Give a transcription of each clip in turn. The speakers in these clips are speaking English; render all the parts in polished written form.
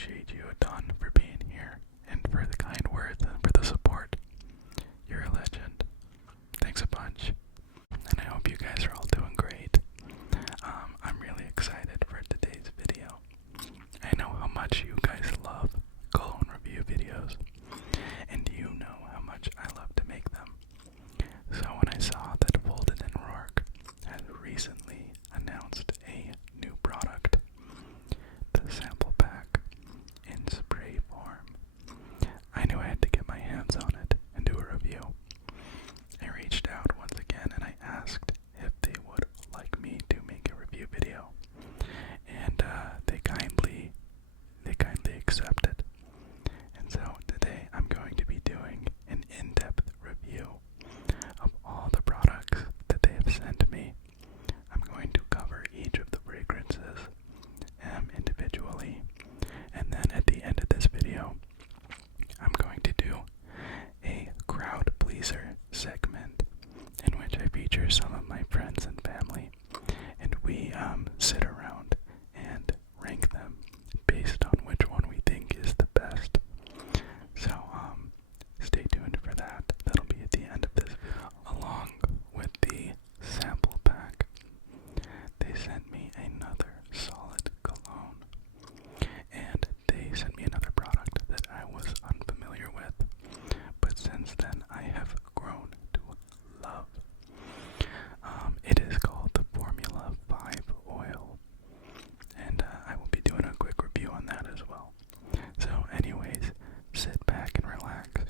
appreciate you a ton for being here and for the kind words and for the support. You're a legend. Thanks a bunch. And I hope you guys are all doing great. I'm really excited for today's video. I know how much you guys love Cologne review videos, and you know how much I love to make them. So when I saw that Fulton Roark had recently announced a new product, the sample pack in spray form, I knew I had to get my hands on it and do a review. I reached out once again and I asked if they would like me to make a review video, and they kindly accepted. And so today I'm going to be doing an in-depth review of all the products that they have sent me. I'm going to cover each of the fragrances individually, and then at the end of this video I'm going to do a crowd pleaser segment in which I feature some of my friends and family, and we sit around and rank them based on which one we think is the best. So stay tuned for that. That'll be at the end of this. Along with the sample pack, they sent me another solid cologne, and they sent me another product that I was unfamiliar with, but since then I have grown to love. It is called the Formula 5 oil, and I will be doing a quick review on that as well. So anyways, sit back and relax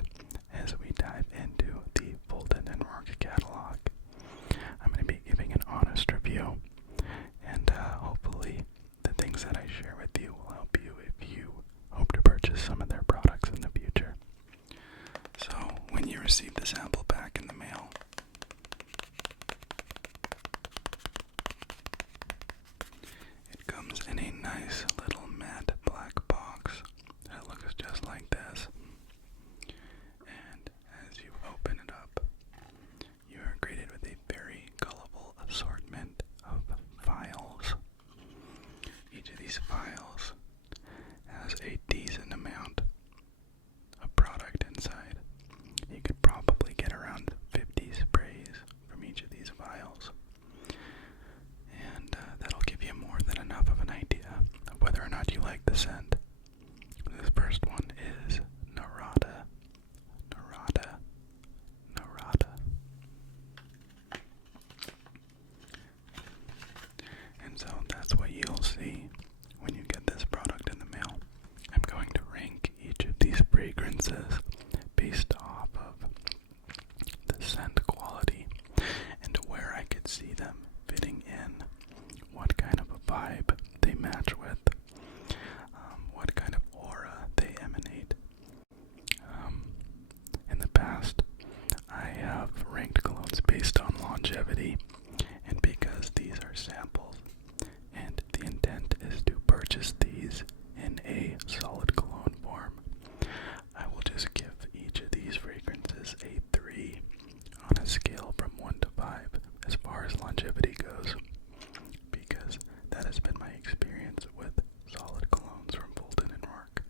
as we dive into the Fulton Roark catalog. I'm going to be giving an honest review, and hopefully the things that I share with you will help you if you hope to purchase some of their products in the future. So when you receive the sample pack in the mail, it comes in a nice little matte black box that looks just like this. And as you open it up, you are greeted with a very colorful assortment of vials. Each of these vials has a decent amount of product inside. You could probably get around 50 sprays from each of these vials. And that'll give you more than enough of an idea of whether or not you like the scent. This first one is Narada. Narada. Narada. And so that's what you'll see when you get this product in the mail. I'm going to rank each of these fragrances based off of the scent quality and where I could see them fitting in, what kind of a vibe they match with, what kind of aura they emanate. In the past, I have ranked colognes based on longevity, and because these are samples, and the intent is to purchase these in a solid cologne form, I will just give each of these fragrances a 3 on a scale from 1 to 5 as far as longevity goes, because that has been my experience with solid colognes from Fulton Roark.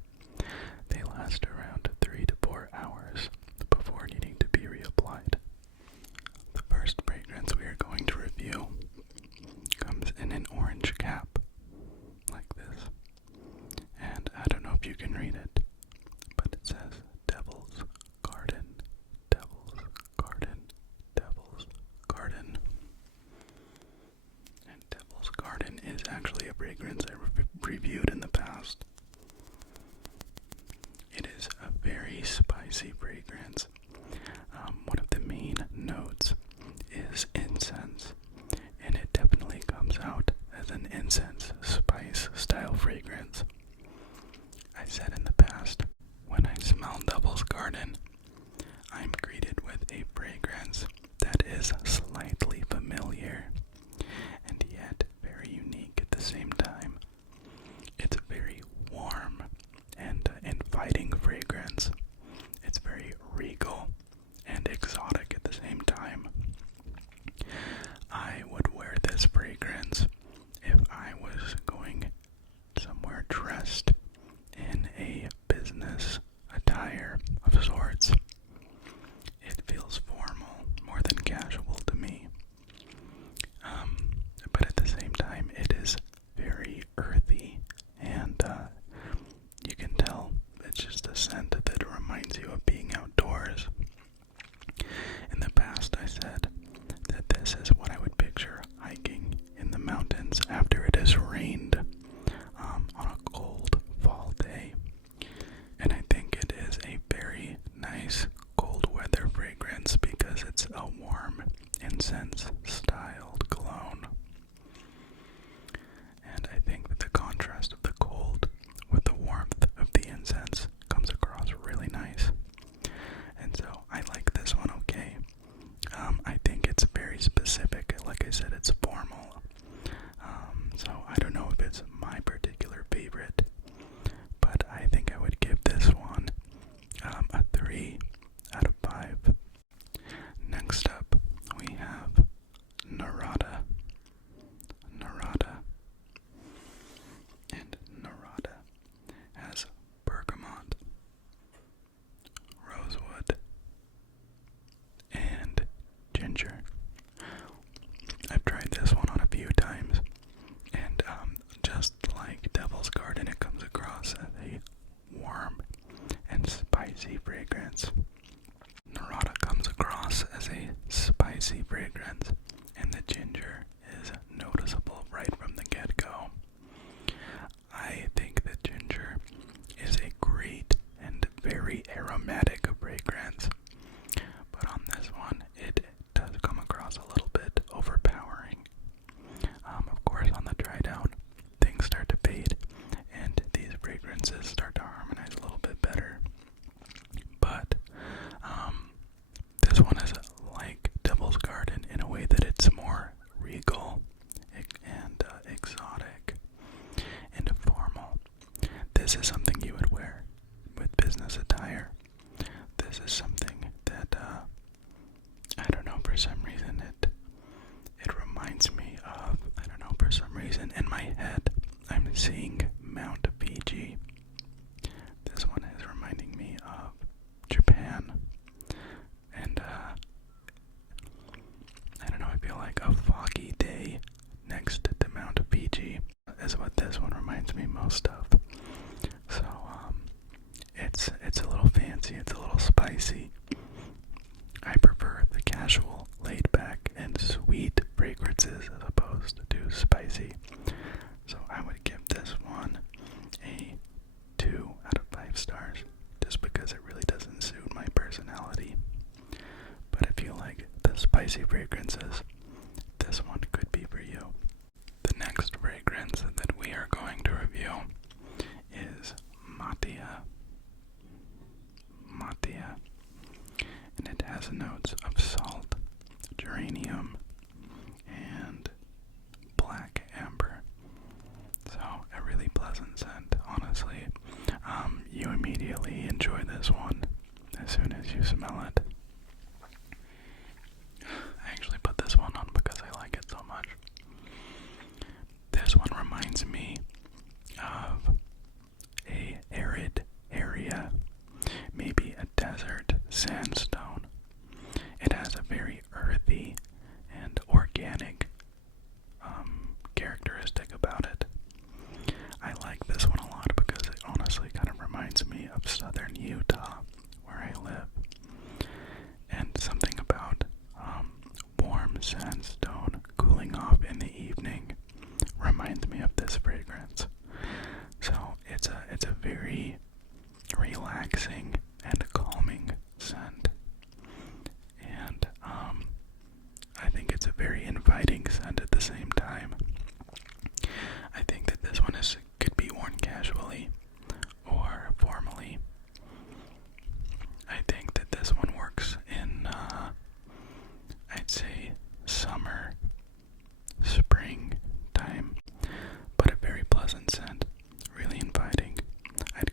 They last around 3 to 4 hours before needing to be reapplied. The first fragrance we are going to review comes in an orange cap, like this. And I don't know if you can read it, but it says Devil's Garden, Devil's Garden, Devil's Garden. And Devil's Garden is actually a fragrance I reviewed in the past. It is a very spicy fragrance. One of the main notes is incense, and it definitely comes out as an incense spice style fragrance. I said in the past and it comes across as a warm and spicy fragrance. Narada comes across as a spicy fragrance, and the ginger is noticeable right from the get-go. I think that ginger is a great and very aromatic fragrance, but on this one, it does come across a little bit overpowering. Of course, on the dry down, things start to fade, and these fragrances start to harmonize a little bit better. But this one is like Devil's Garden in a way that it's more regal and exotic and formal. This is something you would wear with business attire. This is something that I don't know, for some reason it reminds me of, I don't know, for some reason in my head I'm seeing Mount Fiji. This one is reminding me of Japan, and I don't know, I feel like a foggy day next to Mount Fiji is what this one reminds me most of. So it's a little fancy, it's a little spicy. I prefer the casual, laid back, and sweet fragrances as opposed to spicy. So I would give this one a 2 out of 5 stars, just because it really doesn't suit my personality. But if you like the spicy fragrances, this one could be for you. The next fragrance that we are going to review is Matia. And it has notes of salt, geranium, and black amber. So a really pleasant scent, honestly. You immediately enjoy this one as soon as you smell it. I actually put this one on because I like it so much. This one reminds me of a arid area, maybe a desert sandstone. It has a very earthy and organic characteristic about it. I like this one a lot because it honestly kind of reminds me of southern Utah, where I live. And something about warm sandstone cooling off in the evening reminds me of this fragrance. So it's a very relaxing and calming scent, and I think it's a very inviting scent at the same time. I think that this one could be worn casually or formally. I think that this one works in I'd say summer, spring time, but a very pleasant scent, really inviting. I'd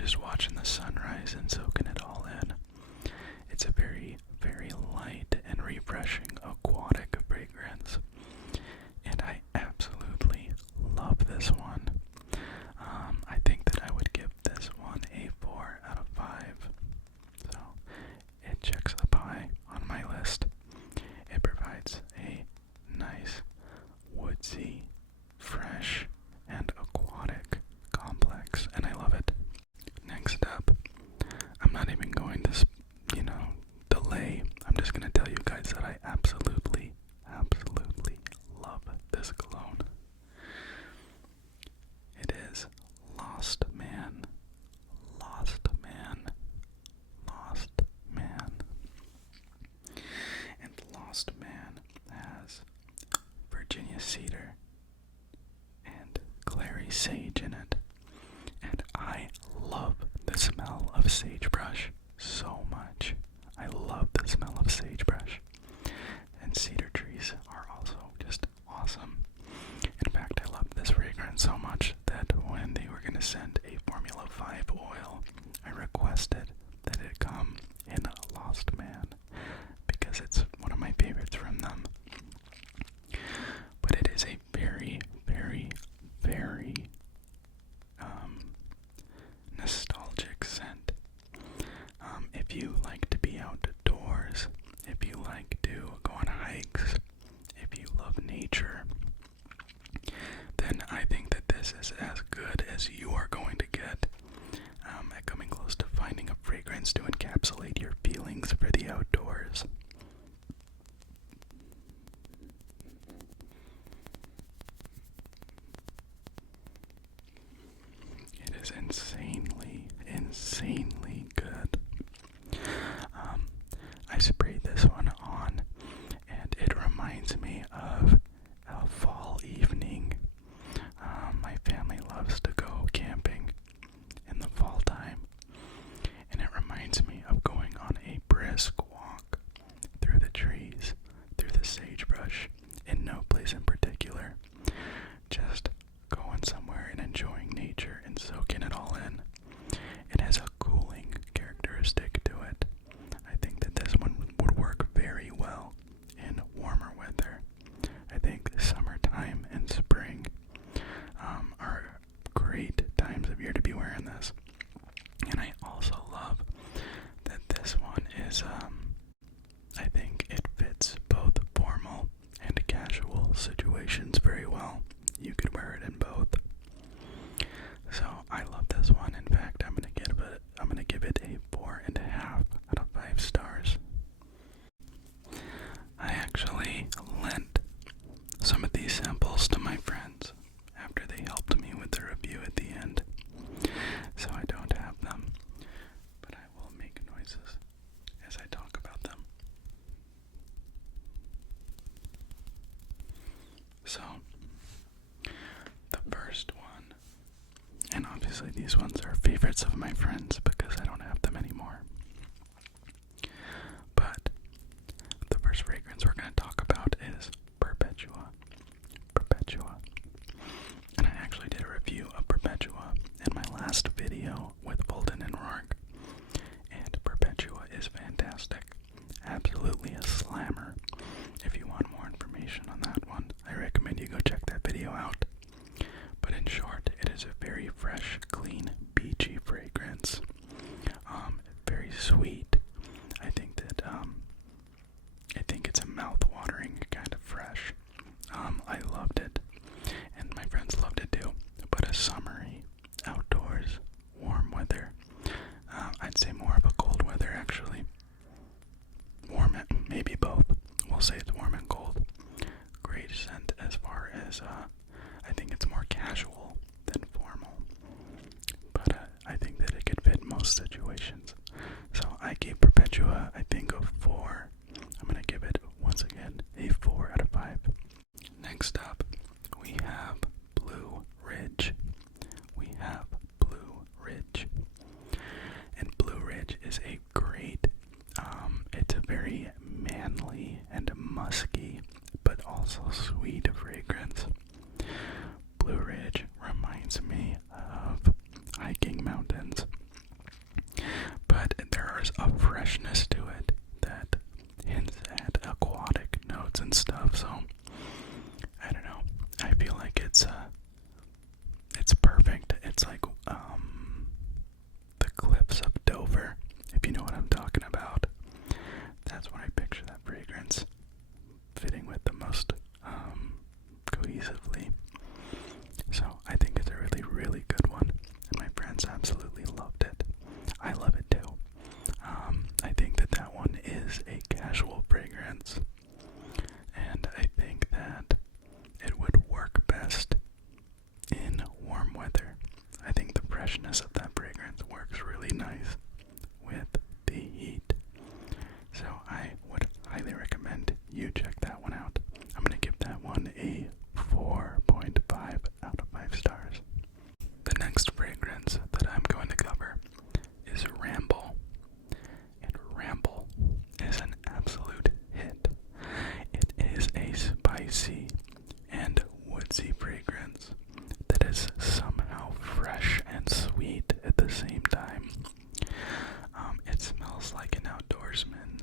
just watching the sunrise and soaking it all in. It's a very, very light and refreshing aquatic fragrance, and I absolutely love this one. I think that I would give this one a 4 out of 5. So it checks up high on my list. It provides a nice, woodsy, fresh, and aquatic complex, and I love it. Next up, I'm not even going to, delay. I'm just going to tell you guys that I absolutely love this cologne. It is Lost Man. Lost Man. Lost Man. And Lost Man has Virginia cedar and clary sage in it. And I love the smell of sagebrush so much. I love the smell of sagebrush. And cedar trees are also just awesome. In fact, I love this fragrance so much that when they were going to send a Formula 5 oil, I requested that it come in Lost Man because it's one of my favorites from them. But it is a very, very, very nostalgic scent. If you like to be outdoors, if you like to go on hikes, if you love nature, then I think that this is as good as you are going to get at coming close to finding a fragrance to encapsulate your feelings for the outdoors. It is insanely good. I sprayed this one on, and it reminds me of a fall evening. My family loves to go camping in the fall time, and it reminds me of going on a brisk walk through the trees, through the sagebrush, in no place in particular, just going somewhere and enjoying nature and soaking it all in. It has a cooling characteristic to it. I think that this one would work very well in warmer weather. I think summertime and spring are great times of year to be wearing this. And I also love that this one is, I think it fits both formal and casual situations very well. You could wear it in both. So I love this one. In fact, I'm gonna give it a 4.5 out of 5 stars. I actually lent some of these samples to my friends after they helped me with the review at the end. So I don't have them, but I will make noises as I talk about them. So, the first one, and obviously these ones are favorites of my friends because I don't have them anymore. But the first fragrance we're going to talk about is Perpetua. Perpetua. And I actually did a review of Perpetua in my last video with Fulton and Roark. And Perpetua is fantastic. Absolutely a slammer. If you want more information on that one, I recommend you go check that video out. But in short, it is a very fresh, clean, beachy fragrance. Very sweet. I think it's a mouth-watering kind of fresh. I loved it, and my friends loved it too. But a summery, friends absolutely loved it. I love it too. I think that one is a casual fragrance, and I think that it would work best in warm weather. I think the freshness of that fragrance works really nice with the heat. So I would highly recommend you check that one out. I'm going to give that one a 4.5 out of 5 stars. The next fragrance that I'm going to cover is Ramble. And Ramble is an absolute hit. It is a spicy and woodsy fragrance that is somehow fresh and sweet at the same time. It smells like an outdoorsman.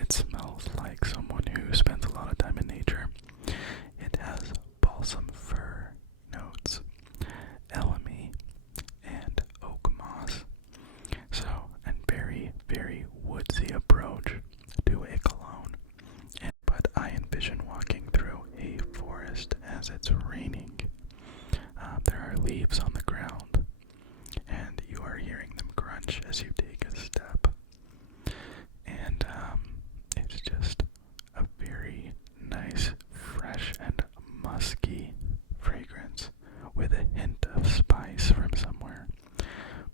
It smells like someone who spends a lot of time in nature. It has balsam fir notes, elemi, and oak moss. So, a very, very woodsy approach to a cologne. But I envision walking through a forest as it's raining. There are leaves on the ground, and you are hearing them crunch as you take a step. And it's just a very nice, fresh, and musky fragrance with a hint of spice from somewhere.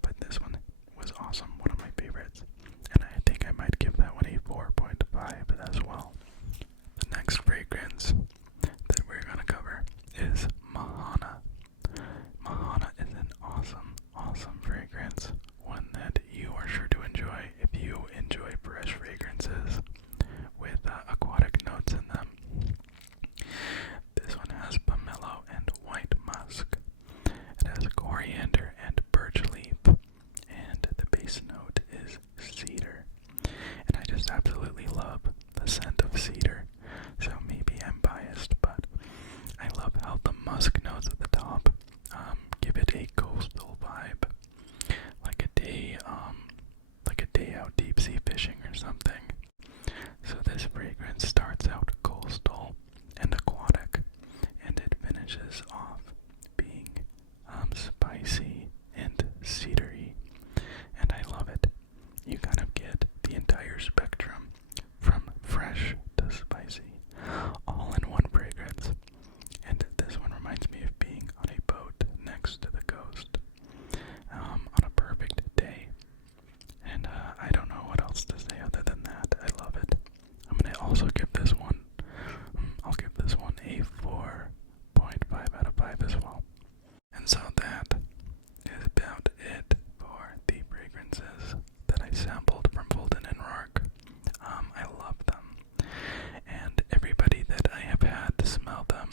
But this one was awesome, one of my favorites, and I think I might give that one a 4.5 as well. The next fragrance that we're going to cover is Mahana. Mahana is an awesome fragrance, one that you are sure to enjoy if you enjoy fresh fragrances with aquatic notes in them. This one has pomelo and white musk. It has coriander and birch leaf, and the base note is cedar. And I just absolutely love the scent of cedar, so maybe I'm biased, but I love how the musk notes at the top give it a coastal vibe, like a day out deep sea fishing or something. So this fragrance starts out coastal and aquatic, and it finishes off being spicy and cedary, and I love it. You kind of get the entire spectrum from fresh to spicy, all in one fragrance. And this one reminds me of being on a boat next to the coast on a perfect day. And I don't know what else to say other than that. I love it. I'm going to also give this one, I'll give this one a 4.5 out of 5 as well. And so that is about it for the fragrances that I sampled from Fulton Roark. I love them, and everybody that I have had to smell them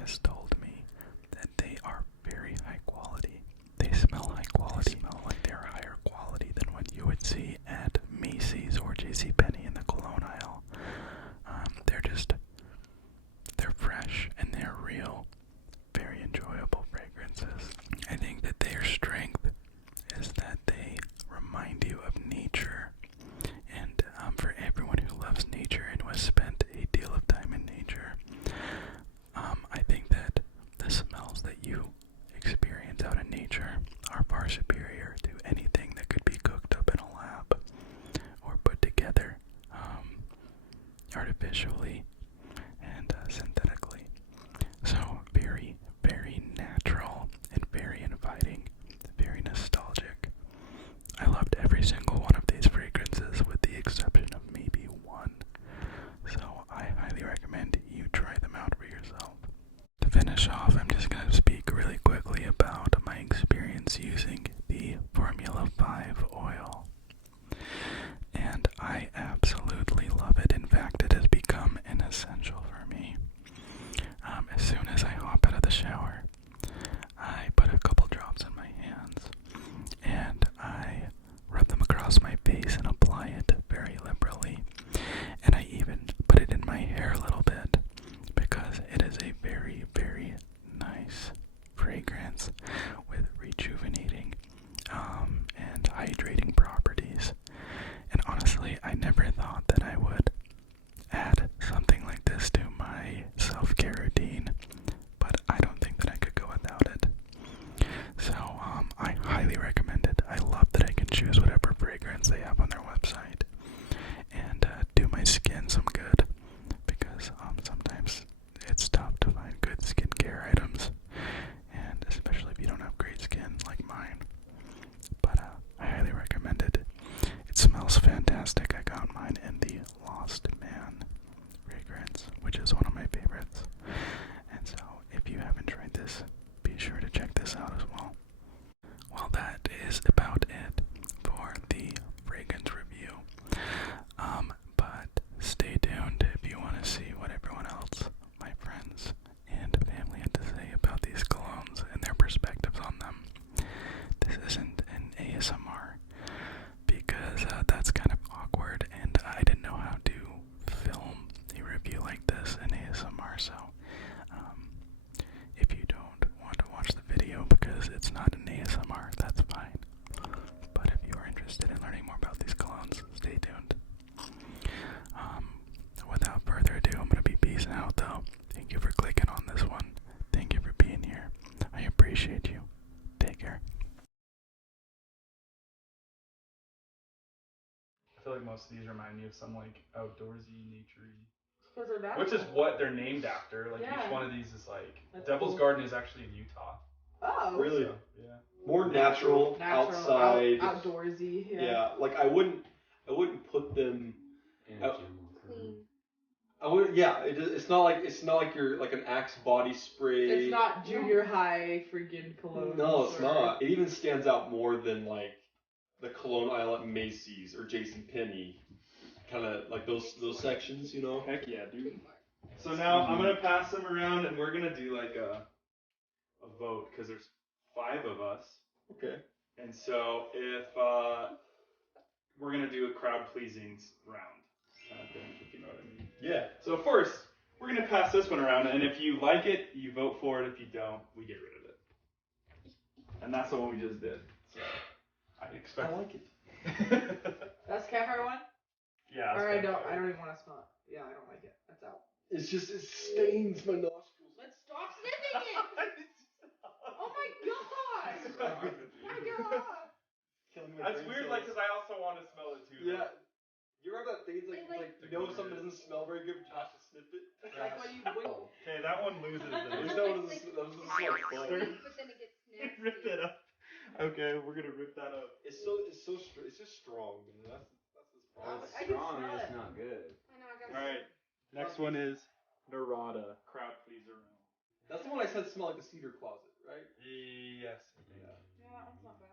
has told me that they are very high quality. They smell high quality, smell like they're higher quality than what you would see at Macy's or JCPenney in the Cologne aisle. They're fresh and they're real, very enjoyable fragrances. I think that their strength is that they remind you of nature, and for everyone who loves nature and who has spent a deal of time in nature, I think that the smells that you experience out in nature are far superior to anything that could be cooked up in a lab or put together artificially and synthetically. So very, very natural and very inviting, very nostalgic. I loved every single one of these fragrances with the exception of maybe one. So I highly recommend you try them out for yourself. To finish off, I'm just going to speak really quickly about my experience using the Formula 5 oil. And I absolutely love it. In fact, it has become an feel like most of these remind me of some like outdoorsy, naturey. Because they're natural. Which is what they're named after. Like each one of these is like Devil's Garden is actually in Utah. Oh. Really? So, yeah. More natural outside. Outdoorsy. Yeah. Yeah. Like I wouldn't put them. Clean. I would. Yeah. It's not like you're like an Axe body spray. It's not junior high freaking cologne. No, it's not. It even stands out more than like the cologne aisle at Macy's or JCPenney. Kind of like those sections, you know. Heck yeah, dude. So now I'm gonna pass them around, and we're gonna do like a vote because there's 5 of us. Okay. And so if we're gonna do a crowd pleasing round kind of thing, if you know what I mean. Yeah. So first, we're gonna pass this one around, and if you like it, you vote for it. If you don't, we get rid of it. And that's the one we just did. So I expect. I like it. That's campfire one. Yeah. Or I don't even want to smell it. Yeah, I don't like it. That's out. It stains my nostrils. Let's stop sniffing it! Oh my god! My god! That's weird, like, because I also want to smell it too. Yeah. You remember that thing? It's like you know something doesn't smell very good, but you have to sniff it. Like when you wiggle. Okay, that one loses. There's no one that doesn't smell like But then it gets nasty. Rip it up. Okay, we're gonna rip that up. It's just strong, man. That's this problem. I can Strong, smell it's it. not good. I know, I got Alright, next one is Narada, crowd pleaser round. That's the one I said smelled like the cedar closet, right? Yes. Yeah, that one's not bad.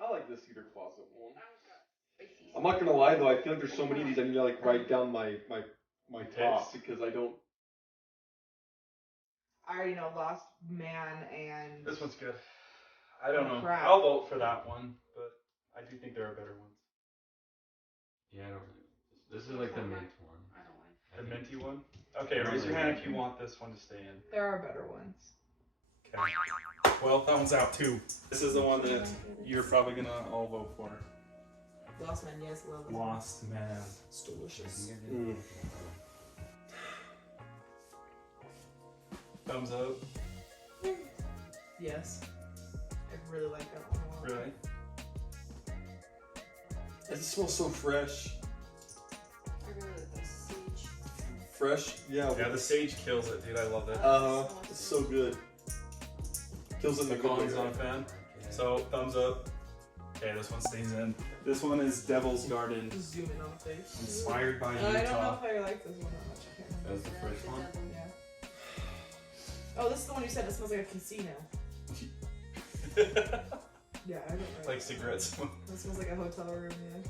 I like the cedar closet one. That one's got spicy. I'm not gonna lie though, I feel like there's so many of these I need to like write down my top because I don't. I already know Lost Man and. This one's good. I don't know. Crap. I'll vote for that one, but I do think there are better ones. Yeah, I don't really. This is like the mint one. I don't like The minty one? Okay, raise your hand if you want this one to stay in. There are better ones. Okay. Well, that one's out too. This is the one that you're probably gonna all vote for. Lost Man, yes, love it. Lost Man. It's delicious. Thumbs up. Yes. I really like that one a lot. Really? It smells so fresh. I really like this sage. Fresh? Yeah. Yeah, the sage kills it, dude. I love it. It's so good. Kills it in the Colin's good way, not a fan. So, thumbs up. Okay, this one stays in. This one is Devil's Garden. Just zoom in on the face. Inspired by I don't know Utah. if I like this one that much. I can't That remember. was the first one? Yeah. Oh, this is the one you said it smells like a casino. Yeah, I don't know. Like cigarette smoke. It smells like a hotel room, yeah.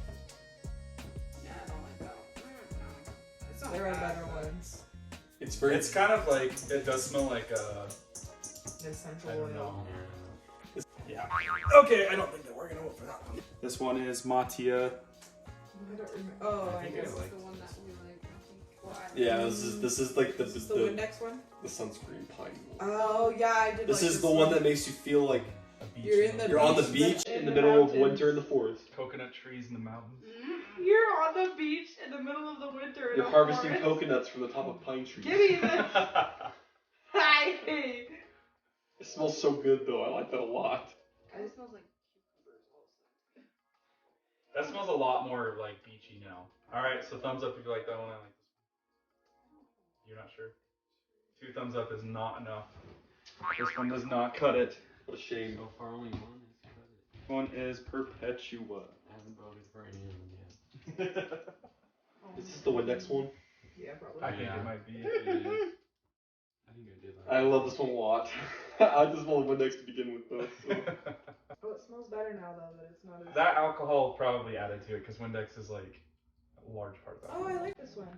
Yeah, I don't like that one. No. It's not There are bad, better but- ones. It's very. It's kind of like, it does smell like Essential I don't oil. know. Yeah. Okay, I don't think that we're gonna vote for that one. This one is Matia. I don't remember. Oh, I think guess. I This like is the one that we like, I think. Well, I Yeah, like. this is like Is this the Windex one? the sunscreen pine one. Oh, yeah, I did This like is the one that makes you feel like A beach. You're in the you're on the beach, beach but in the in middle the of mountains. winter in the forest. Coconut trees in the mountains. You're on the beach in the middle of the winter. in You're a harvesting forest. coconuts from the top of pine trees. Give me this. Hi. It smells so good though. I like that a lot. It smells like cucumbers also. That smells a lot more like beachy now. Alright, so thumbs up if you like that one. I like this one. You're not sure? 2 thumbs up is not enough. This one does not cut it. What a shame. So far, only one is credit. This one is Perpetua. I haven't voted for any of them yet. Is this the Windex one? Yeah, probably. I think Yeah. it might be. It is. I think I did like I love this one a lot. I just smell the Windex to begin with though. So. Oh, it smells better now though that it's not as. That alcohol probably added to it because Windex is like a large part of that. Oh, I like this one.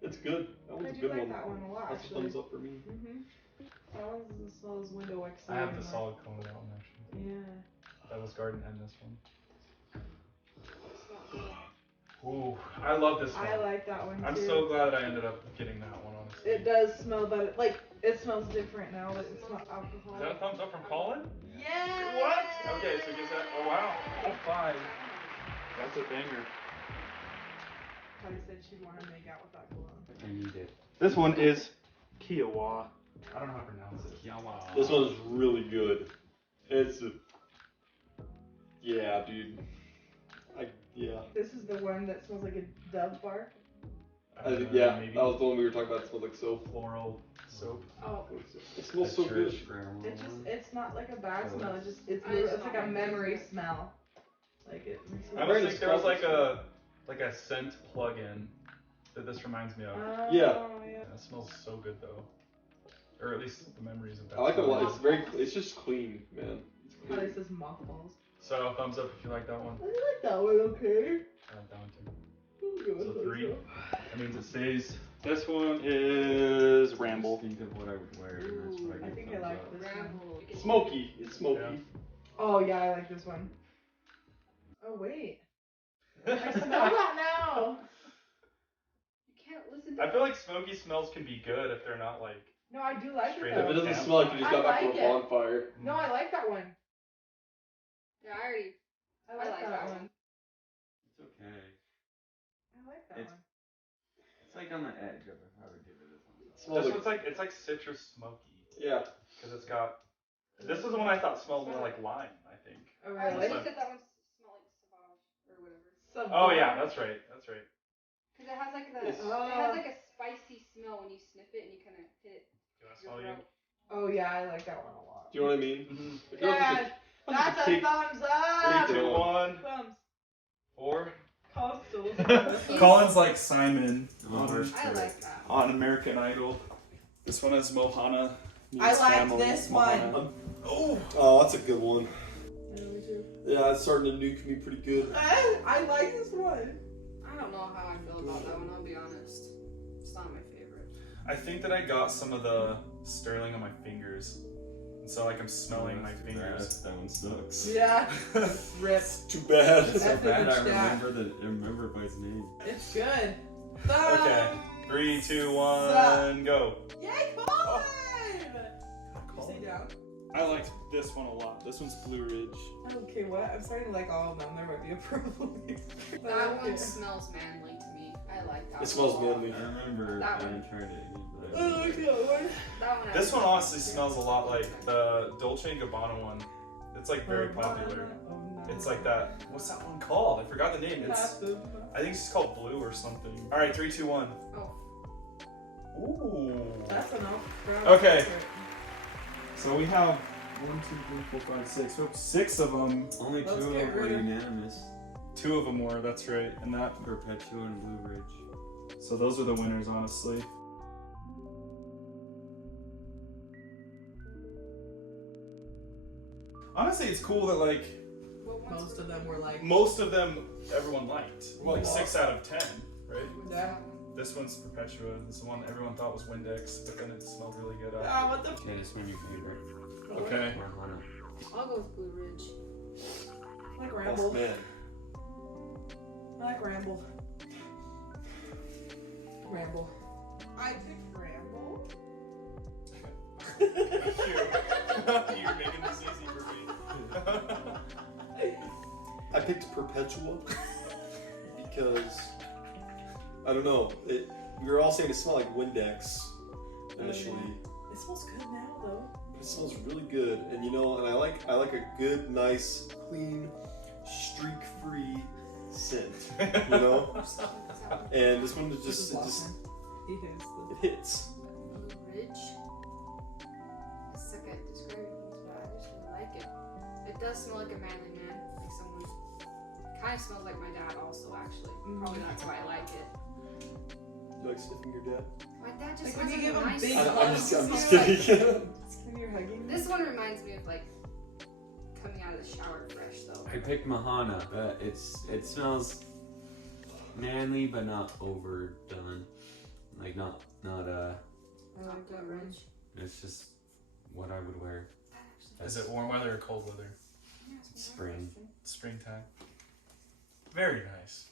It's good. That one's I a do good like one. that one a lot, That's a actually. thumbs up for me. That one doesn't smell as window waxy. I have the anymore. solid cone of that one actually. Yeah. Devil's Garden and this one. Ooh, I love this one. I like that one too. I'm so glad I ended up getting that one, honestly. It does smell better. Like, it smells different now that it's not alcohol. Is that a thumbs up from Colin? Yeah. What? Okay, so guess that. Oh wow. Oh 5. That's a banger. Patty said she'd want to make out with that cologne. I need it. This one is Kiawah. I don't know how to pronounce it. Kiawah. This one is really good. It's a... Yeah, dude. Yeah. This is the one that smells like a dove bark. I think, yeah, Maybe that was the one we were talking about. It smelled like soap. floral soap. Oh, It smells so good. it's not like a bad So smell. It's I just like a don't memory like it. smell. Like it makes you. I almost think there was like a scent plug-in that this reminds me of. Oh, Yeah. yeah. It smells so good though, or at least the memories of that. I like it a smell. lot. It's just clean, man. It's Oh, clean. this is mothballs. So thumbs up if you like that one. I like that one. Okay. I like that one too. So So 3. That means it stays. This one is Ramble. Just think of what I would wear, and that's what I I give think I thumbs like up. this one. Ramble. Smoky. It's smoky. Yeah. Oh yeah, I like this one. Oh wait, I smell that now. You can't listen to I feel like smoky smells can be good if they're not like. No, I do like Straight it If though. it doesn't smell like you just got back from a bonfire. No, I like that one. Yeah, I already. I like that one. It's okay. I like that It's- one. It's like on the edge of if I would give it a thumbs up. It smells This like, one's it's like citrus smoky yeah. because it's got. This is the one I thought smelled more like lime. I think. Oh I really? always said that one smelled like Sauvage or whatever. Oh yeah, that's right. That's right. Because it has like It's- it has like a spicy smell when you sniff it and you kind of hit Can I your smell you? throat. Oh yeah, I like that one a lot. Do you know what I mean? Mm-hmm. If you're Yeah, like that's a take- thumbs 3, up. 2, 1, Thumbs. 4. Coastal. Colin's like Simon I like that. on American Idol. This one has Mahana. I like this one. Oh, that's a good one. Yeah, me too. Yeah, it's starting to nuke me pretty good. I like this one. I don't know how I feel about that one. I'll be honest. It's not my favorite. I think that I got some of the sterling on my fingers. And so like I'm smelling my fingers. That one sucks. Yeah. Rip. Too bad. It's so That's bad I a good stat. remember by his name. It's good. Okay. 3, 2, 1, go. Yay, Colin! You stay down. I liked this one a lot. This one's Blue Ridge. Okay, what? I'm starting to like all of them. There might be a problem here. That one smells manly to me. I like that. It smells one a lot. manly. I remember That I one. tried it, but I like that one. That one. This one honestly smells a lot like the Dolce & Gabbana one. It's like very popular. It's like that. What's that one called? I forgot the name. It's. I think it's just called Blue or something. All right, 3, 2, 1. Oh. Ooh. That's enough. Okay. So we have 1, 2, 3, 4, 5, 6. We have 6 of them. only 2 Let's of get them were rid of- unanimous. 2 of them were. That's right. And that. Perpetua and Blue Ridge. So those are the winners, honestly. Honestly, it's cool that like What one's Most of them were like. most of them everyone liked. Like Yeah. 6 out of 10, right? Yeah. This one's Perpetua. This is the one everyone thought was Windex, but then it smelled really good. Ah, what the? Okay, this one your favorite. Okay. Mahana. I'll go with Blue Ridge. I like Oh Ramble. man. I like Ramble. Ramble. I picked Ramble. You're making this easy for me. I picked Perpetua because I don't know. We were all saying it smelled like Windex initially, It smells good now though. but it smells really good. And you know, and I like a good, nice, clean, streak-free scent. You know, and this one is just He is. it hits. Blue Ridge. I suck at describing things, but I just really like it. It does smell like a manly man, like someone. Kind of smells like my dad, also. Actually, probably that's why I like it. You like sniffing your dad? My dad just Like when has you a give him nice. big I'm hugs. just You're kidding. When you're hugging. This one reminds me of like coming out of the shower fresh, though. I picked Mahana, but it smells manly but not overdone. Like not I like that Blue one. Ridge. it's just what I would wear. Is it warm weather or cold weather? Yeah, it's Spring. Springtime. Very nice.